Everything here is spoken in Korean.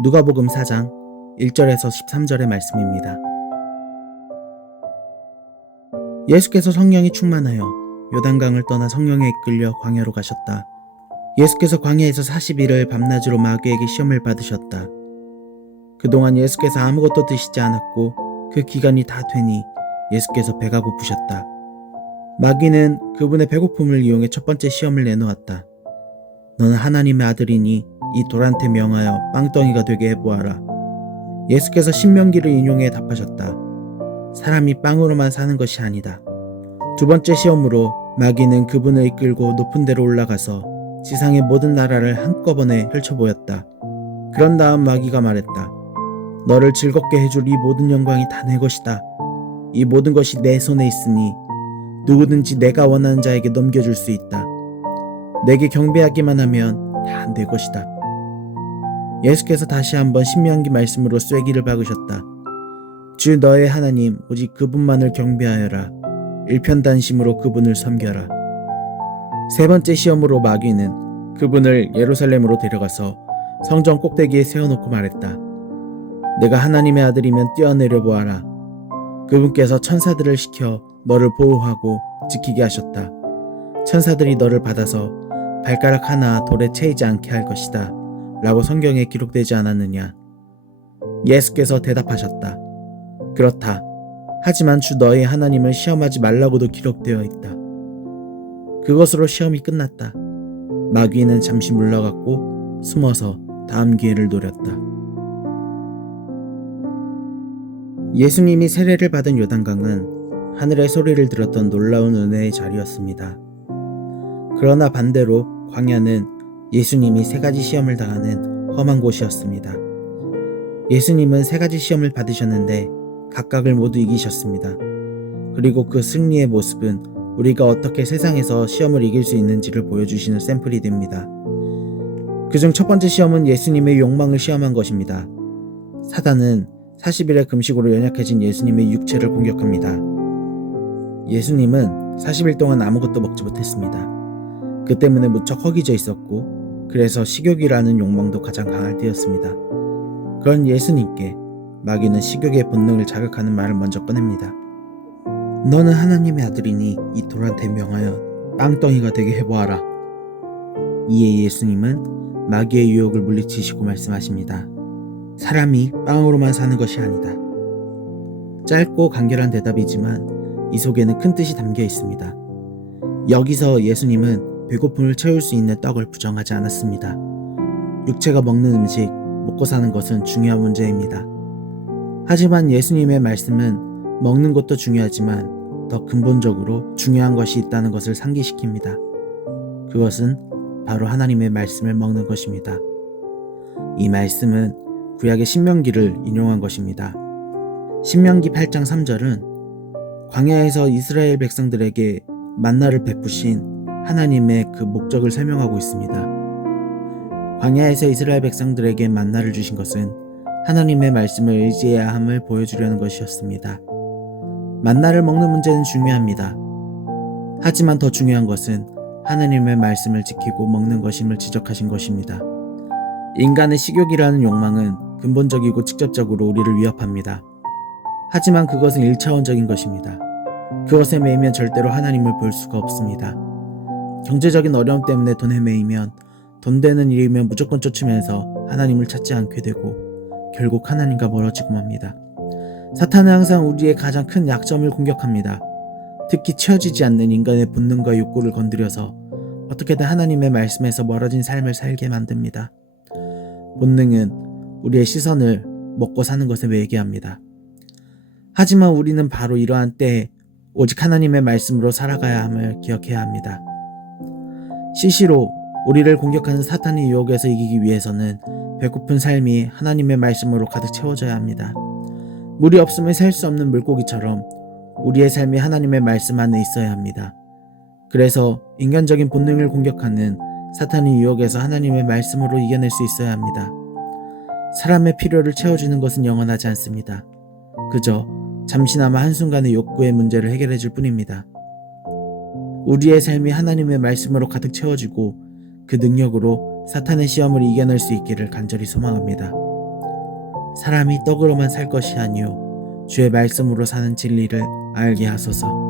누가복음 4장 1절에서 13절의 말씀입니다. 예수께서 성령이 충만하여 요단강을 떠나 성령에 이끌려 광야로 가셨다. 예수께서 광야에서 40일을 밤낮으로 마귀에게 시험을 받으셨다. 그동안 예수께서 아무것도 드시지 않았고 그 기간이 다 되니 예수께서 배가 고프셨다. 마귀는 그분의 배고픔을 이용해 첫 번째 시험을 내놓았다. 너는 하나님의 아들이니 이 돌한테 명하여 빵덩이가 되게 해보아라. 예수께서 신명기를 인용해 답하셨다. 사람이 빵으로만 사는 것이 아니다. 두 번째 시험으로 마귀는 그분을 이끌고 높은 데로 올라가서 지상의 모든 나라를 한꺼번에 펼쳐보였다. 그런 다음 마귀가 말했다. 너를 즐겁게 해줄 이 모든 영광이 다 내 것이다. 이 모든 것이 내 손에 있으니 누구든지 내가 원하는 자에게 넘겨줄 수 있다. 내게 경배하기만 하면 다 내 것이다. 예수께서 다시 한번 신명기 말씀으로 쐐기를 박으셨다. 주 너의 하나님 오직 그분만을 경배하여라. 일편단심으로 그분을 섬겨라. 세 번째 시험으로 마귀는 그분을 예루살렘으로 데려가서 성전 꼭대기에 세워놓고 말했다. 내가 하나님의 아들이면 뛰어내려 보아라. 그분께서 천사들을 시켜 너를 보호하고 지키게 하셨다. 천사들이 너를 받아서 발가락 하나 돌에 채이지 않게 할 것이다. 라고 성경에 기록되지 않았느냐? 예수께서 대답하셨다. 그렇다. 하지만 주 너의 하나님을 시험하지 말라고도 기록되어 있다. 그것으로 시험이 끝났다. 마귀는 잠시 물러갔고 숨어서 다음 기회를 노렸다. 예수님이 세례를 받은 요단강은 하늘의 소리를 들었던 놀라운 은혜의 자리였습니다. 그러나 반대로 광야는 예수님이 세 가지 시험을 당하는 험한 곳이었습니다. 예수님은 세 가지 시험을 받으셨는데 각각을 모두 이기셨습니다. 그리고 그 승리의 모습은 우리가 어떻게 세상에서 시험을 이길 수 있는지를 보여주시는 샘플이 됩니다. 그중 첫 번째 시험은 예수님의 욕망을 시험한 것입니다. 사단은 40일의 금식으로 연약해진 예수님의 육체를 공격합니다. 예수님은 40일 동안 아무것도 먹지 못했습니다. 그 때문에 무척 허기져 있었고 그래서 식욕이라는 욕망도 가장 강할 때였습니다. 그런 예수님께 마귀는 식욕의 본능을 자극하는 말을 먼저 꺼냅니다. 너는 하나님의 아들이니 이 돌한테 명하여 빵덩이가 되게 해보아라. 이에 예수님은 마귀의 유혹을 물리치시고 말씀하십니다. 사람이 빵으로만 사는 것이 아니다. 짧고 간결한 대답이지만 이 속에는 큰 뜻이 담겨 있습니다. 여기서 예수님은 배고픔을 채울 수 있는 떡을 부정하지 않았습니다. 육체가 먹는 음식, 먹고 사는 것은 중요한 문제입니다. 하지만 예수님의 말씀은 먹는 것도 중요하지만 더 근본적으로 중요한 것이 있다는 것을 상기시킵니다. 그것은 바로 하나님의 말씀을 먹는 것입니다. 이 말씀은 구약의 신명기를 인용한 것입니다. 신명기 8장 3절은 광야에서 이스라엘 백성들에게 만나를 베푸신 하나님의 그 목적을 설명하고 있습니다. 광야에서 이스라엘 백성들에게 만나를 주신 것은 하나님의 말씀을 의지해야 함을 보여주려는 것이었습니다. 만나를 먹는 문제는 중요합니다. 하지만 더 중요한 것은 하나님의 말씀을 지키고 먹는 것임을 지적하신 것입니다. 인간의 식욕이라는 욕망은 근본적이고 직접적으로 우리를 위협합니다. 하지만 그것은 1차원적인 것입니다. 그것에 매이면 절대로 하나님을 볼 수가 없습니다. 경제적인 어려움 때문에 돈에 매이면 돈 되는 일이면 무조건 쫓으면서 하나님을 찾지 않게 되고 결국 하나님과 멀어지고 맙니다. 사탄은 항상 우리의 가장 큰 약점을 공격합니다. 특히 채워지지 않는 인간의 본능과 욕구를 건드려서 어떻게든 하나님의 말씀에서 멀어진 삶을 살게 만듭니다. 본능은 우리의 시선을 먹고 사는 것에 매이게 합니다. 하지만 우리는 바로 이러한 때에 오직 하나님의 말씀으로 살아가야 함을 기억해야 합니다. 시시로 우리를 공격하는 사탄의 유혹에서 이기기 위해서는 배고픈 삶이 하나님의 말씀으로 가득 채워져야 합니다. 물이 없으면 살 수 없는 물고기처럼 우리의 삶이 하나님의 말씀 안에 있어야 합니다. 그래서 인간적인 본능을 공격하는 사탄의 유혹에서 하나님의 말씀으로 이겨낼 수 있어야 합니다. 사람의 필요를 채워주는 것은 영원하지 않습니다. 그저 잠시나마 한순간의 욕구의 문제를 해결해 줄 뿐입니다. 우리의 삶이 하나님의 말씀으로 가득 채워지고 그 능력으로 사탄의 시험을 이겨낼 수 있기를 간절히 소망합니다. 사람이 떡으로만 살 것이 아니요 주의 말씀으로 사는 진리를 알게 하소서.